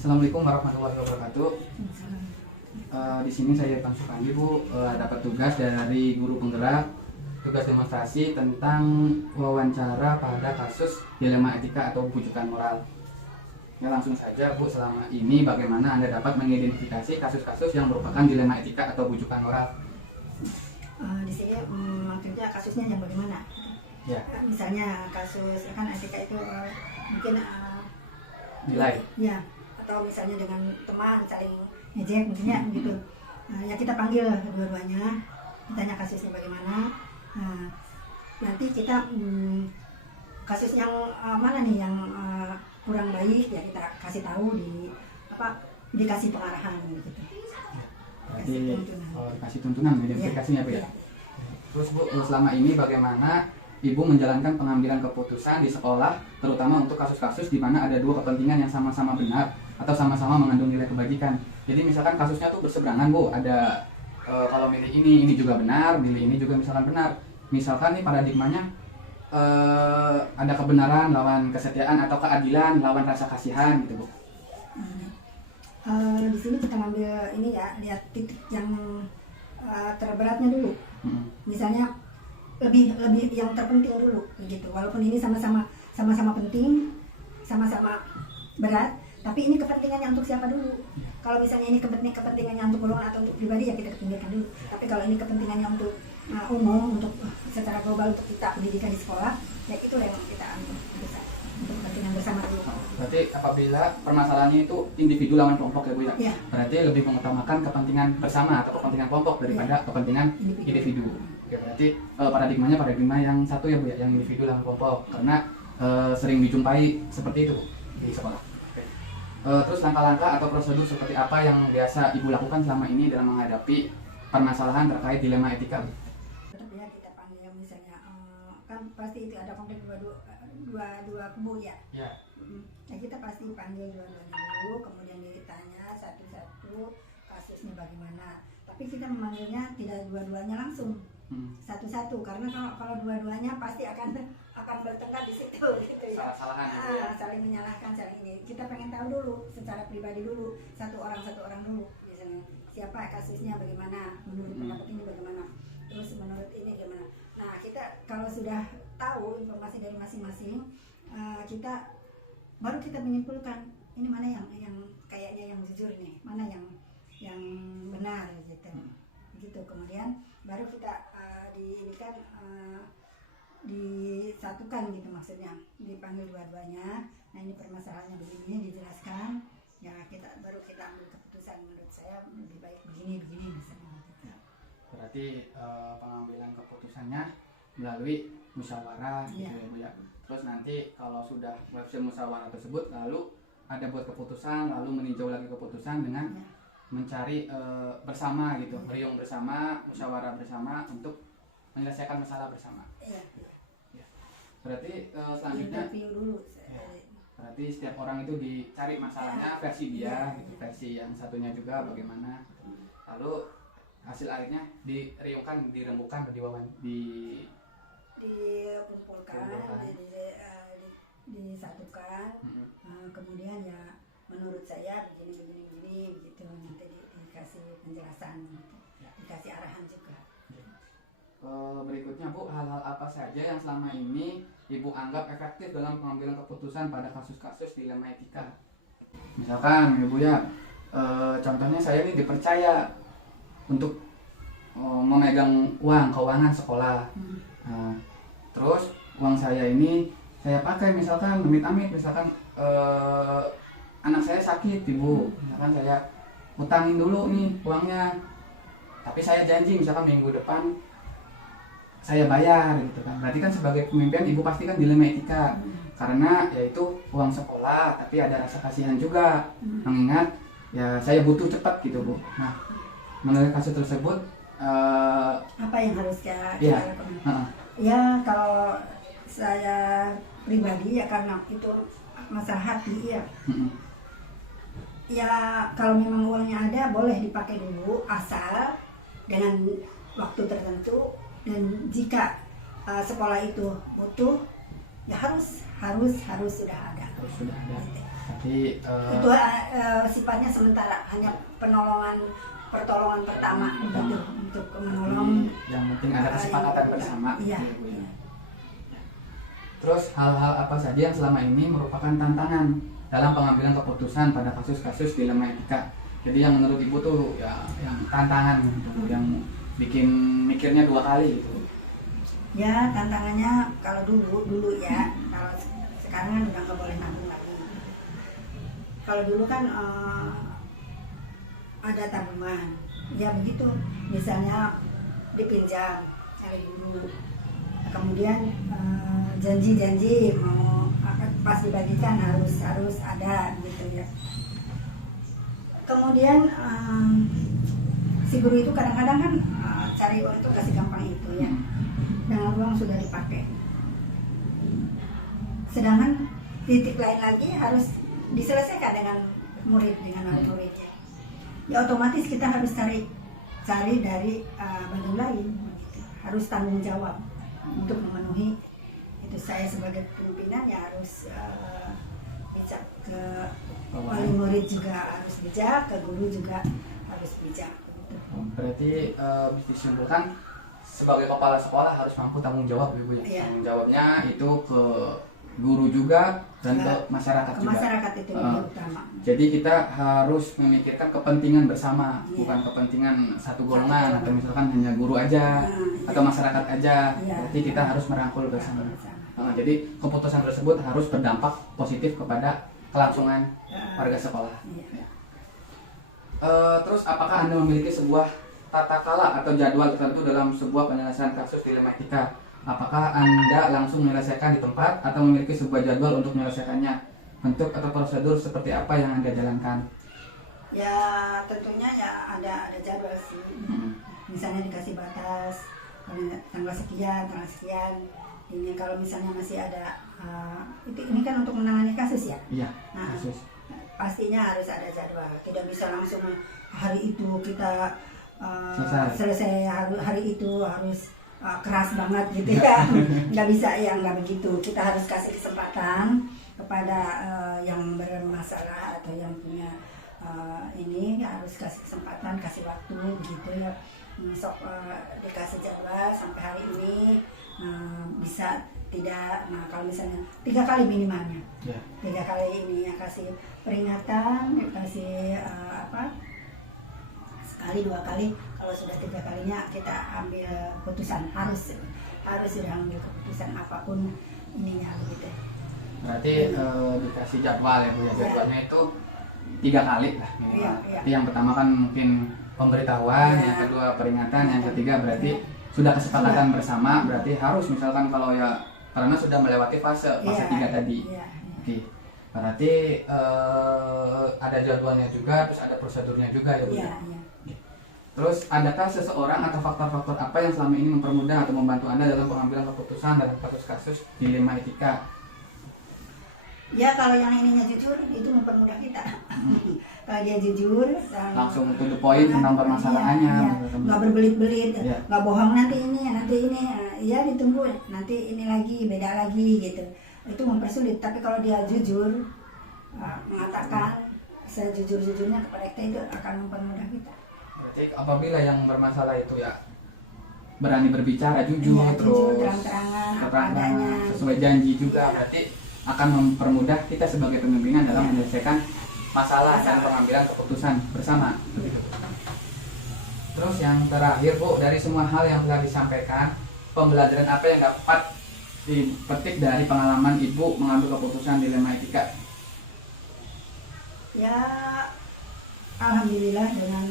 Assalamualaikum warahmatullahi wabarakatuh. Di sini saya Irfan Sukandi, Bu, dapat tugas dari guru penggerak, tugas demonstrasi tentang wawancara pada kasus dilema etika atau bujukan moral. Ya, langsung saja, Bu, selama ini bagaimana Anda dapat mengidentifikasi kasus-kasus yang merupakan dilema etika atau bujukan moral? Di sini maksudnya kasusnya yang bagaimana? Ya. Misalnya kasus kan etika itu mungkin Nilai. Ya, atau misalnya dengan teman saling ngejek misalnya gitu. Ya kita panggil dua-duanya, ditanya kasusnya bagaimana. Nanti kita kasus yang mana nih yang kurang baik ya kita kasih tahu dikasih pengarahan gitu. Berarti kasih tuntunan identifikasinya, Bu, ya. Terus, Bu, selama ini bagaimana Ibu menjalankan pengambilan keputusan di sekolah, terutama untuk kasus-kasus di mana ada dua kepentingan yang sama-sama benar atau sama-sama mengandung nilai kebajikan. Jadi misalkan kasusnya tuh berseberangan, Bu, ada kalau milih ini juga benar, milih ini juga misalkan benar. Misalkan nih paradigmanya ada kebenaran lawan kesetiaan atau keadilan lawan rasa kasihan gitu, Bu. Di sini kita ngambil ini ya, lihat titik yang terberatnya dulu. Misalnya lebih yang terpenting dulu gitu. Walaupun ini sama-sama penting, sama-sama berat, tapi ini kepentingannya untuk siapa dulu. Kalau misalnya ini kepentingannya untuk golongan atau untuk pribadi ya kita ketinggikan dulu. Tapi kalau ini kepentingannya untuk umum, untuk secara global untuk kita pendidikan di sekolah, ya itu yang kita ambil besar untuk kepentingan bersama dulu. Berarti apabila permasalahannya itu individu lawan kelompok, ya, Bu, ya? Ya. Berarti lebih mengutamakan kepentingan bersama atau kepentingan kelompok daripada kepentingan individu. Oke, berarti paradigma yang satu ya, Bu, ya, yang individu lawan kelompok, karena sering dijumpai seperti itu, Bu, di sekolah. Oke. Terus langkah-langkah atau prosedur seperti apa yang biasa Ibu lakukan selama ini dalam menghadapi permasalahan terkait dilema etika, Bu? Tetap ya kita panggil misalnya kan pasti itu ada konflik dua kubu ya. Ya. Ya kita pasti panggil dua-duanya dulu, kemudian ditanya satu-satu kasusnya bagaimana. Tapi kita memanggilnya tidak dua-duanya langsung, satu-satu, karena kalau dua-duanya pasti akan bertengkar di situ gitu ya. Salah-salahan ya. Saling menyalahkan, saling ini. Kita pengen tahu dulu secara pribadi dulu, satu orang dulu, misalnya siapa kasusnya bagaimana, menurut pendapat ini bagaimana, terus menurut ini gimana. Nah kita kalau sudah tahu informasi dari masing-masing, kita baru kita menyimpulkan ini mana yang kayaknya yang jujur nih, mana yang benar gitu. Kemudian baru kita disatukan gitu, maksudnya dipanggil dua-duanya. Nah ini permasalahannya begini dijelaskan, ya baru kita ambil keputusan. Menurut saya lebih baik begini misalnya gitu. Berarti pengambilan keputusannya melalui musyawarah gitu, ya, Bu, ya. Terus nanti kalau sudah hasil musyawarah tersebut, lalu ada buat keputusan, lalu meninjau lagi keputusan dengan mencari bersama gitu, meriung bersama, musyawarah bersama untuk menyelesaikan masalah bersama. Iya. Ya. Berarti selanjutnya dulu. Ya, berarti setiap orang itu dicari masalahnya versi dia, gitu, versi yang satunya juga bagaimana. Lalu hasil akhirnya diriungkan, dirembukan, dikumpulkan, disatukan. Kemudian ya menurut saya begini gitu, nanti dikasih penjelasan, dikasih arahan juga. Berikutnya, Bu, hal-hal apa saja yang selama ini Ibu anggap efektif dalam pengambilan keputusan pada kasus-kasus dilema etika? Misalkan, Ibu, ya, contohnya saya ini dipercaya untuk memegang keuangan sekolah. Terus uang saya ini saya pakai misalkan amit-amit, misalkan anak saya sakit, Ibu, misalkan saya utangin dulu nih uangnya, tapi saya janji misalkan minggu depan saya bayar gitu kan. Berarti kan sebagai pemimpin ibu pasti kan dilema etika, karena yaitu uang sekolah tapi ada rasa kasihan juga, mengingat ya saya butuh cepat gitu Bu. Nah, mengenai kasus tersebut apa yang harus kita Iya. lakukan? Ya kalau saya pribadi ya karena itu masalah hati ya. Ya kalau memang uangnya ada boleh dipakai dulu asal dengan waktu tertentu, dan jika sekolah itu butuh ya harus sudah ada. Terus sudah ada. Tapi Itu sifatnya sementara, hanya pertolongan pertama gitu, untuk menolong. yang penting ada kesepakatan bersama. Iya. gitu, Bu, ya. Terus hal-hal apa saja yang selama ini merupakan tantangan dalam pengambilan keputusan pada kasus-kasus dilema etika? Jadi yang menurut Ibu tuh ya yang tantangan gitu, yang bikin mikirnya 2 kali gitu. Ya tantangannya kalau dulu ya, kalau sekarang kan udah nggak boleh nabung lagi. Kalau dulu kan ada tabungan, ya begitu. Misalnya dipinjam dari guru, kemudian janji mau pas dibagikan harus ada gitu ya. Kemudian si guru itu kadang-kadang kan cari uang itu kasih gampang itu ya, dengan uang sudah dipakai. Sedangkan titik lain lagi harus diselesaikan dengan anak muridnya. Ya otomatis kita harus cari dari bagian lain, gitu. Harus tanggung jawab untuk memenuhi itu. Saya sebagai pimpinan ya harus bijak, ke wali murid juga harus bijak, ke guru juga harus bijak. Gitu. Berarti bisa disimpulkan sebagai kepala sekolah harus mampu tanggung jawab Ibu ya. Iya. Tanggung jawabnya itu ke guru juga dan ke masyarakat Ke juga. masyarakat itu yang utama. Jadi kita harus memikirkan kepentingan bersama, Iya. bukan kepentingan satu golongan atau misalkan hanya guru aja atau masyarakat aja. Iya. Berarti kita harus merangkul bersama. Jadi keputusan tersebut harus berdampak positif kepada kelangsungan warga sekolah. Iya. Terus apakah Anda memiliki sebuah tata kala atau jadwal tertentu dalam sebuah penyelesaian kasus dilema etika? Apakah Anda langsung menyelesaikan di tempat atau memiliki sebuah jadwal untuk menyelesaikannya? Bentuk atau prosedur seperti apa yang Anda jalankan? Ya tentunya ya ada jadwal sih. Misalnya dikasih batas tanggal sekian. Ini kalau misalnya masih ada ini kan untuk menangani kasus ya. Iya. Nah, Kasus. pastinya harus ada jadwal. Tidak bisa langsung hari itu kita Selesai. hari itu harus keras banget gitu ya. Nggak bisa ya, nggak begitu. Kita harus kasih kesempatan kepada yang bermasalah atau yang punya ini, harus kasih kesempatan, kasih waktu gitu ya. Sok dikasih jadwal sampai hari ini bisa tidak. Nah kalau misalnya 3 kali minimalnya, 3 kali ini ya, kasih peringatan, kasih sekali 2 kali. Kalau sudah 3 kalinya kita ambil keputusan, harus sudah ambil keputusan apapun ininya gitu. Berarti dikasih jadwal ya Bu ya. Jadwalnya itu 3 kali lah minimal. Iya. Berarti yang pertama kan mungkin pemberitahuan, Iya. yang kedua peringatan, yang ketiga berarti sudah kesepakatan bersama. Berarti harus misalkan kalau ya karena sudah melewati fase 3 tadi. Iya. Oke. Berarti ada jadwalnya juga, terus ada prosedurnya juga ya Bu. Iya. Terus adakah seseorang atau faktor-faktor apa yang selama ini mempermudah atau membantu Anda dalam pengambilan keputusan dalam kasus-kasus dilema etika? Ya kalau yang ininya jujur itu mempermudah kita. Kalau dia jujur dan Langsung to the point tentang permasalahannya. iya. Nggak berbelit-belit, Iya. nggak bohong nanti ini, ya ditunggu nanti ini lagi, beda lagi gitu. Itu mempersulit. Tapi kalau dia jujur mengatakan sejujur-jujurnya kepada kita, itu akan mempermudah kita. Berarti apabila yang bermasalah itu ya berani berbicara jujur, Iya, terus jujur, terang-terangan, apa adanya. sesuai janji juga, Iya. berarti akan mempermudah kita sebagai pemimpinan dalam Iya. menyelesaikan masalah dan pengambilan keputusan bersama. Terus yang terakhir Bu, dari semua hal yang telah disampaikan, pembelajaran apa yang dapat dipetik dari pengalaman Ibu mengambil keputusan dilema etika? Ya alhamdulillah dengan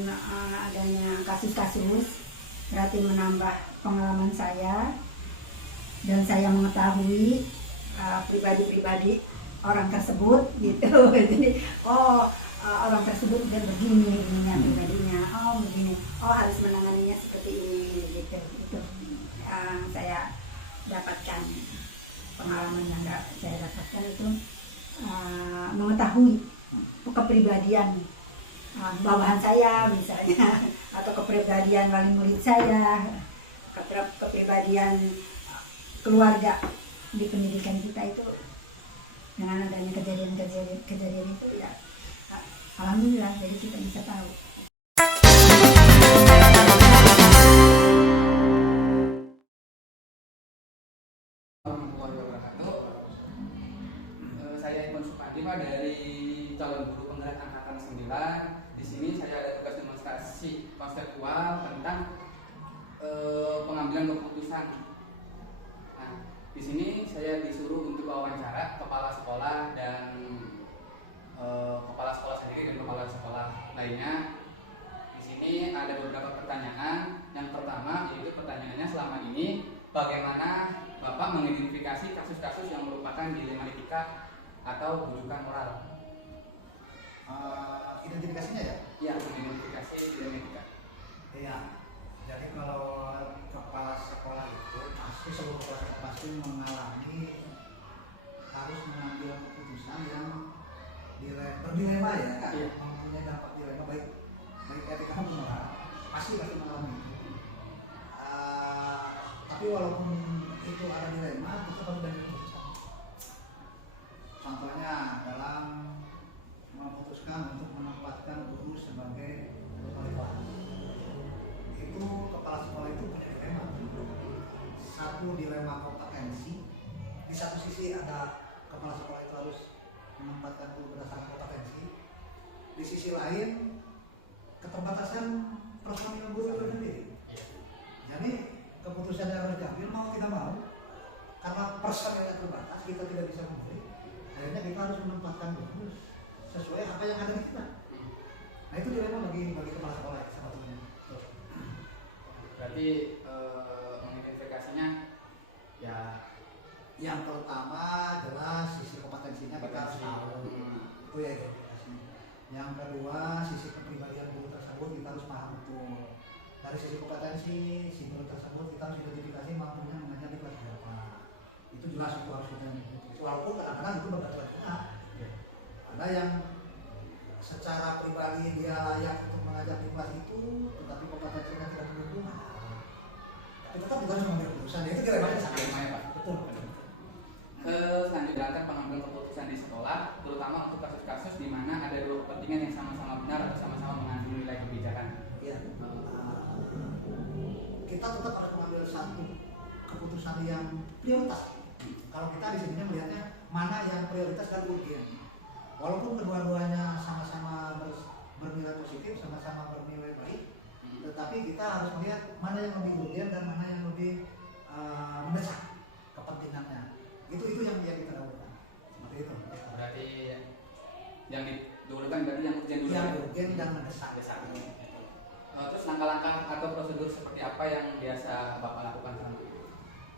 adanya kasus-kasus berarti menambah pengalaman saya dan saya mengetahui pribadi-pribadi orang tersebut gitu. Jadi orang tersebut udah begini ininya pribadinya, begini, harus menanganinya seperti ini gitu. Itu yang saya dapatkan, pengalaman yang saya dapatkan itu mengetahui kepribadian bawahan saya misalnya, atau kepribadian wali murid saya, kepribadian keluarga di pendidikan kita itu. Dengan adanya kejadian itu ya alhamdulillah, jadi kita bisa tahu. Warahmatullahi wabarakatuh. Saya Ivan Supandi, Pak, dari calon guru penggerak angkatan 9. Di sini saya ada tugas demonstrasi konseptual tentang pengambilan keputusan. Nah, di sini saya disuruh untuk wawancara kepala sekolah dan kepala sekolah sendiri dan kepala sekolah lainnya. Di sini ada beberapa pertanyaan. Yang pertama yaitu pertanyaannya, selama ini bagaimana Bapak mengidentifikasi kasus-kasus yang merupakan dilema etika atau bujukan moral? Identifikasinya ya? Iya, mengidentifikasi dilema etika. Iya. Jadi kalau kepala sekolah itu pasti seluruh kepala sekolah pasti mengalami harus mengambil keputusan yang berdilema ya, Iya. mempunyai dampak dilema baik etika maupun moral, pasti mengalami. Tapi walaupun itu ada dilema, kita harus dari keputusan. Contohnya dalam memutuskan untuk menempatkan guru sebagai wali kelas, itu kepala sekolah itu punya dilema. Satu dilema kompetensi, di satu sisi ada kepala sekolah itu harus menempatkan guru berdasarkan kompetensi, di sisi lain keterbatasan personil guru itu sendiri. Jadi keputusan yang harus diambil mau tidak mau, karena personilnya terbatas, kita tidak bisa membeli, akhirnya kita harus menempatkan guru sesuai apa yang ada di kita. Nah itu dilema bagi kepala sekolah salah satunya. Berarti mengidentifikasinya ya yang pertama jelas sisi kompetensinya kita harus tahu, itu ya identifikasinya. Yang kedua sisi kepribadian guru tersebut kita harus paham betul. Dari sisi kompetensi si guru tersebut kita harus identifikasi mampunya mengajar di kelas berapa. Itu jelas, itu harus kita identifikasi. Walaupun kadang-kadang itu bergantung kita. Ada yang secara pribadi dia layak untuk mengajar di kelas itu, tetapi kompetensinya tidak mendukung. Tapi tetap kita harus mengambil keputusan. Itu dilemanya sangat dilemanya, Pak. Betul. Selanjutnya akan pengambilan keputusan di sekolah, terutama untuk kasus-kasus di mana ada dua kepentingan yang sama-sama benar atau sama-sama mengandung nilai kebijakan. Iya. Kita tetap harus mengambil satu keputusan yang prioritas. Kalau kita di sini melihatnya mana yang prioritas dan urgen. Walaupun kedua-duanya sama-sama bernilai positif, sama-sama bernilai baik, tetapi kita harus melihat mana yang lebih urgen dan mana yang lebih mendesak kepentingannya. Itu yang kita lakukan. Seperti itu. Berarti yang didahulukan berarti yang urgen dulu. Yang urgen dan mendesak. Terus langkah-langkah atau prosedur seperti apa yang biasa Bapak lakukan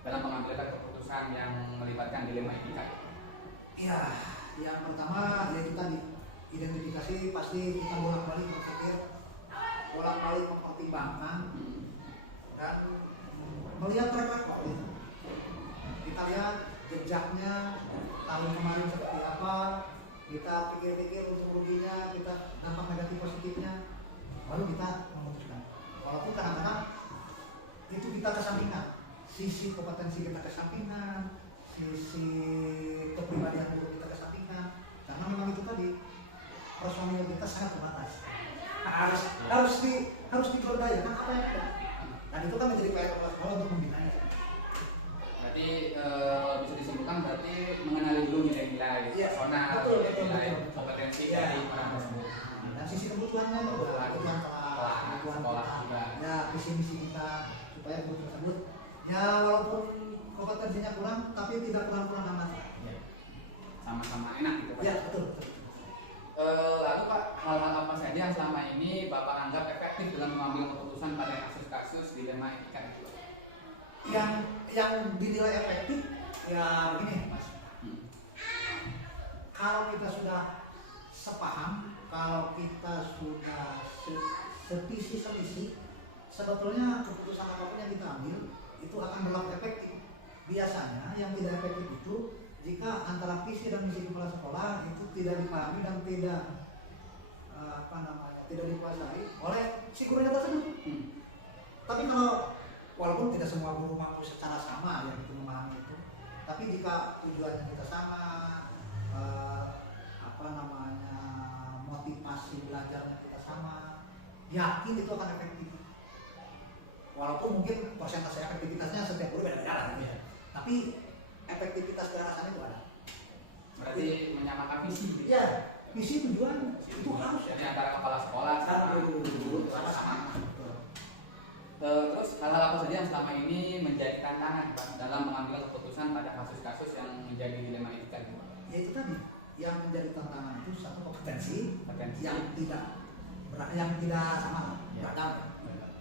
dalam pengambilan keputusan yang melibatkan dilema etika? Ya, yang pertama yaitu tadi identifikasi, pasti kita bolak-balik berpikir, bolak-balik mempertimbangkan dan melihat track record. Kita lihat jejaknya tahun kemarin seperti apa, kita pikir-pikir untung ruginya, kita dampak negatif positifnya, baru kita memutuskan. Walaupun kadang-kadang itu kita kesampingkan, sisi kompetensi kita kesampingkan, sisi kepribadian guru kita kesampingkan, karena memang itu tadi personil kita sangat terbatas. Harus diberdayakan apa yang ada. Dan itu kan menjadi PR kepala sekolah untuk membinanya. Berarti bisa disimpulkan berarti mengenali dulu nilai-nilai personal, nilai kompetensi dari orang tersebut. Dan sisi kebutuhannya, kebutuhan sekolah juga. Ya, visi-misi kita supaya guru tersebut ya walaupun kompetensinya kurang tapi tidak kurang-kurang amat. Ya. Sama-sama enak gitu Pak. Ya, betul. Lalu Pak, hal-hal apa saja yang selama ini Bapak anggap efektif dalam mengambil keputusan pada kasus-kasus dilema etika itu? Yang yang dinilai efektif ya begini Mas. Kalau kita sudah sepaham, kalau kita sudah selisih, sebetulnya keputusan apapun yang kita ambil itu akan berlaku efektif. Biasanya yang tidak efektif itu jika antara visi dan misi kepala sekolah itu tidak dipahami dan tidak tidak dikuasai oleh si gurunya tersebut. Tapi kalau walaupun tidak semua guru mampu secara sama yang itu memahami itu, tapi jika tujuannya kita sama, motivasi belajarnya kita sama, yakin itu akan efektif. Walaupun mungkin persentase efektivitasnya setiap guru beda-beda gitu ya. Tapi efektivitas kerasan itu ada. Berarti menyamakan visi gitu. Ya, visi tujuan itu harus. Jadi antara kepala sekolah sama guru sama-sama. Terus hal-hal apa saja yang selama ini menjadi tantangan Pak dalam mengambil keputusan pada kasus-kasus yang menjadi dilema etika? Ya itu tadi yang menjadi tantangan itu satu kompetensi yang tidak sama beragam.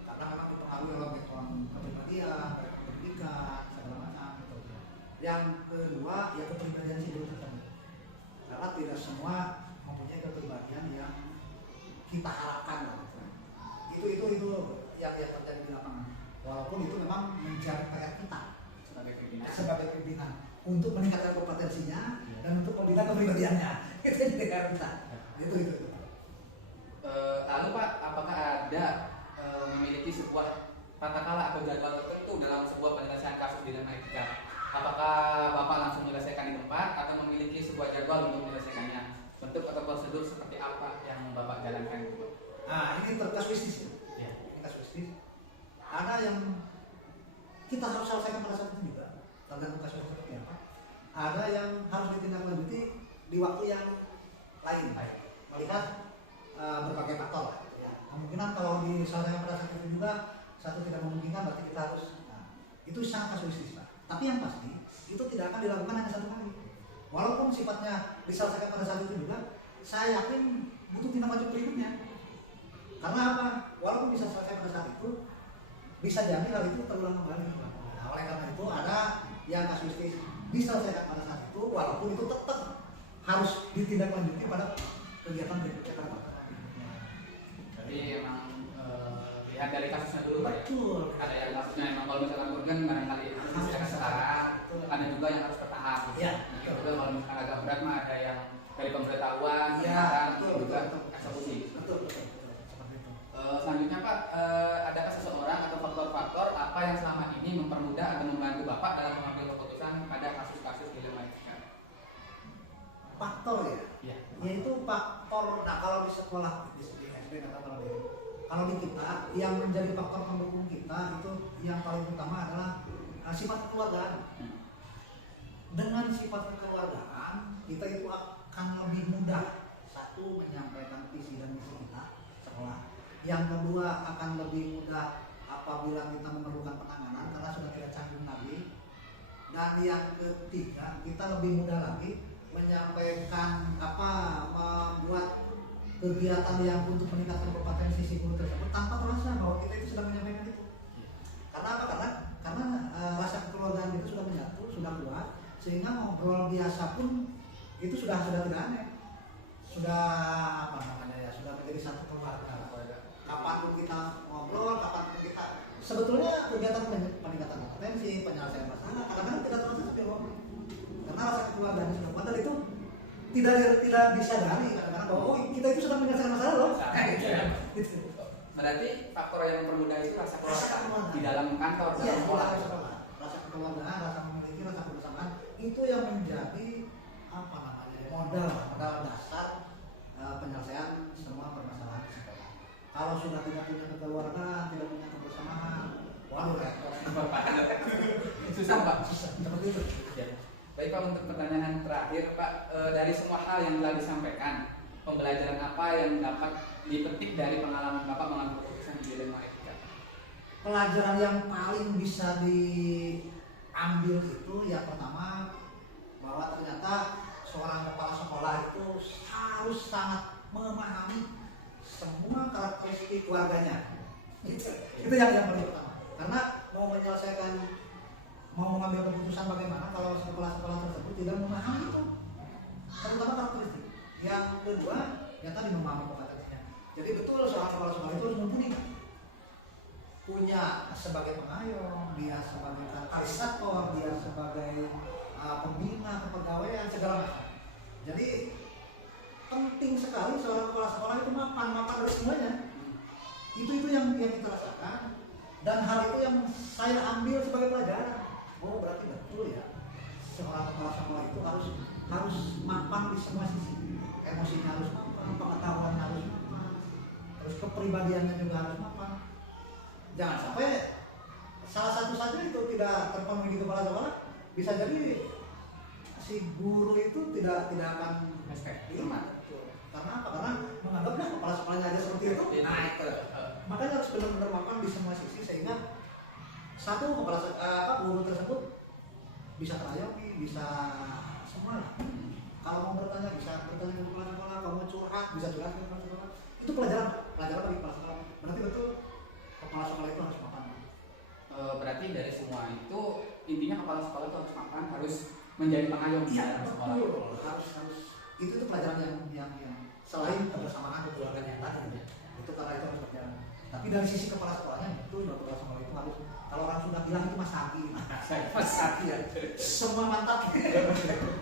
Karena memang dipengaruhi oleh background kepribadian, pendidikan, segala macam gitu. Yang kedua ya kepribadian si guru tersebut. Karena tidak semua mempunyai kepribadian yang kita harapkan. Itu yang terjadi di lapangan. Walaupun itu memang menjadi PR kita sebagai pimpinan untuk meningkatkan kompetensinya dan untuk membina kepribadiannya. Itu yang jadi PR kita. Itu. Lalu Pak, apakah ada memiliki sebuah tata cara atau jadwal tertentu dalam sebuah penyelesaian kasus dilema etika? Apakah Bapak langsung menyelesaikan di tempat atau memiliki sebuah jadwal untuk menyelesaikannya? Bentuk atau prosedur seperti apa yang Bapak jalankan? Nah, ini terkasuistis ya. Ini kasuistis. Ada yang kita harus selesaikan pada saat itu juga, tergantung kasus seperti apa. Ada yang harus ditindaklanjuti di waktu yang lain. Melihat berbagai faktor. Ya. Kemungkinan kalau diselesaikan pada saat itu juga satu tidak memungkinkan, berarti kita harus. Nah, itu sangat kasuistis Pak. Tapi yang pasti itu tidak akan dilakukan hanya satu kali. Walaupun sifatnya diselesaikan pada saat itu juga, saya yakin butuh tindak lanjut berikutnya. Karena apa? Walaupun bisa selesai pada saat itu, bisa jadi hal itu terulang kembali. Nah, oleh karena itu ada yang kasuistis diselesaikan pada saat itu, walaupun itu tetap harus ditindaklanjuti pada kegiatan berikutnya. Jadi emang lihat dari kasusnya dulu Pak. Betul. Ada yang kasusnya emang kalau misalkan urgen barangkali diselesaikan sekarang, ada juga yang harus bertahap. Ya. Itu kalau misalkan agak berat mah ada yang dari pemberitahuan, Ya, juga eksekusi. Betul. Selanjutnya Pak, adakah seseorang atau faktor-faktor apa yang selama ini mempermudah atau membantu Bapak dalam mengambil keputusan pada kasus-kasus dilema etika? Faktor ya? Iya. Yaitu faktor, nah kalau di sekolah, di SD atau kalau di kita, yang menjadi faktor pendukung kita itu yang paling utama adalah sifat kekeluargaan. Dengan sifat kekeluargaan, kita itu akan lebih mudah satu menyampaikan visi dan misi kita sekolah. Yang kedua akan lebih mudah apabila kita memerlukan penanganan karena sudah tidak canggung lagi. Dan yang ketiga kita lebih mudah lagi menyampaikan membuat kegiatan yang untuk meningkatkan kompetensi si guru tersebut tanpa terasa bahwa kita itu sedang menyampaikan itu. Karena apa? Karena rasa kekeluargaan itu sudah menyatu, sudah kuat, sehingga ngobrol biasa pun itu sudah tidak aneh. Sudah sudah menjadi satu keluarga. Kapanpun kita ngobrol, kapanpun kita sebetulnya kegiatan peningkatan kompetensi, penyelesaian masalah kadang-kadang tidak terasa seperti ngomong. Karena rasa kekeluargaan sudah kuat, itu tidak disadari kadang-kadang bahwa kita itu sedang menyelesaikan masalah loh. Gitu. Berarti faktor yang mempermudah itu rasa keluarga di dalam kantor, dalam sekolah. Rasa kekeluargaan, rasa memiliki, rasa kebersamaan itu yang menjadi modal dasar penyelesaian semua permasalahan sekolah. Kalau sudah tidak punya kekeluargaan, tidak punya kebersamaan, waduh repot. Susah Pak. Seperti itu. Ya. Baik Pak, untuk pertanyaan terakhir Pak, dari semua hal yang telah disampaikan, pembelajaran apa yang dapat dipetik dari pengalaman Bapak mengambil keputusan di dilema etika? Pelajaran yang paling bisa diambil itu yang pertama bahwa ternyata seorang kepala sekolah itu harus sangat memahami semua karakteristik keluarganya. Itu yang paling pertama. Karena mau menyelesaikan mau mengambil keputusan bagaimana kalau sekolah-sekolah tersebut tidak memahami itu, terutama karakteristik. Yang kedua, yang tadi memahami kompetensinya. Jadi betul seorang kepala sekolah itu harus mumpuni, punya sebagai pengayom, dia sebagai katalisator, dia sebagai pembina kepegawaian segala macam. Jadi penting sekali seorang kepala sekolah itu mapan dari semuanya. Itu yang kita rasakan, dan hal itu yang saya ambil sebagai pelajaran. Oh, berarti betul ya, seorang kepala sekolah itu harus mapan di semua sisi. Emosinya harus mapan, pengetahuan harus mapan, terus kepribadiannya juga harus mapan. Jangan sampai salah satu saja itu tidak terpenuhi di kepala sekolah, bisa jadi si guru itu tidak akan terima. Karena apa? Karena menganggapnya kepala sekolahnya aja seperti itu. Nah itu. Makanya harus benar-benar mapan di semua sisi, sehingga satu guru tersebut bisa terayomi, bisa semua. Kalau mau bertanya bisa bertanya ke kepala sekolah, kalau mau curhat bisa curhat ke kepala sekolah. Itu pelajaran bagi kepala sekolah. Berarti betul kepala sekolah itu harus mapan. Berarti dari semua itu intinya kepala sekolah itu harus mapan, harus menjadi pengayom di dalam sekolah. Harus itu pelajaran yang selain kebersamaan kekeluargaan yang tadi, itu karena itu harus berjalan. Tapi dari sisi kepala sekolahnya itu kepala sekolah itu harus, kalau orang sudah bilang itu Mas Haki, Mas Haki ya, semua mantap.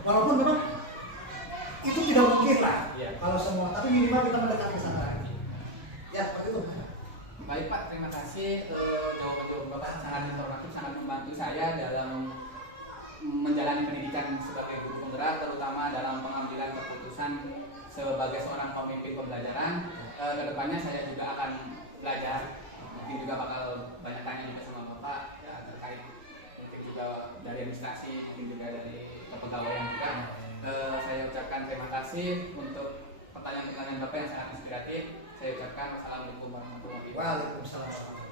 Walaupun memang itu tidak mungkin lah, kalau semua, tapi minimal kita mendekati ke sana. Ya seperti itu. Baik Pak, terima kasih. Jawaban-jawaban Bapak sangat informatif, sangat membantu saya dalam menjalani pendidikan sebagai guru penggerak, terutama dalam pengambilan keputusan sebagai seorang pemimpin pembelajaran. Kedepannya saya juga akan belajar, mungkin juga bakal banyak tanya juga sama Bapak ya, terkait mungkin juga dari administrasi, mungkin juga dari kepegawaian juga. Saya ucapkan terima kasih untuk pertanyaan-pertanyaan Bapak yang sangat inspiratif. Saya ucapkan wassalamualaikum warahmatullahi wabarakatuh. Waalaikumsalam.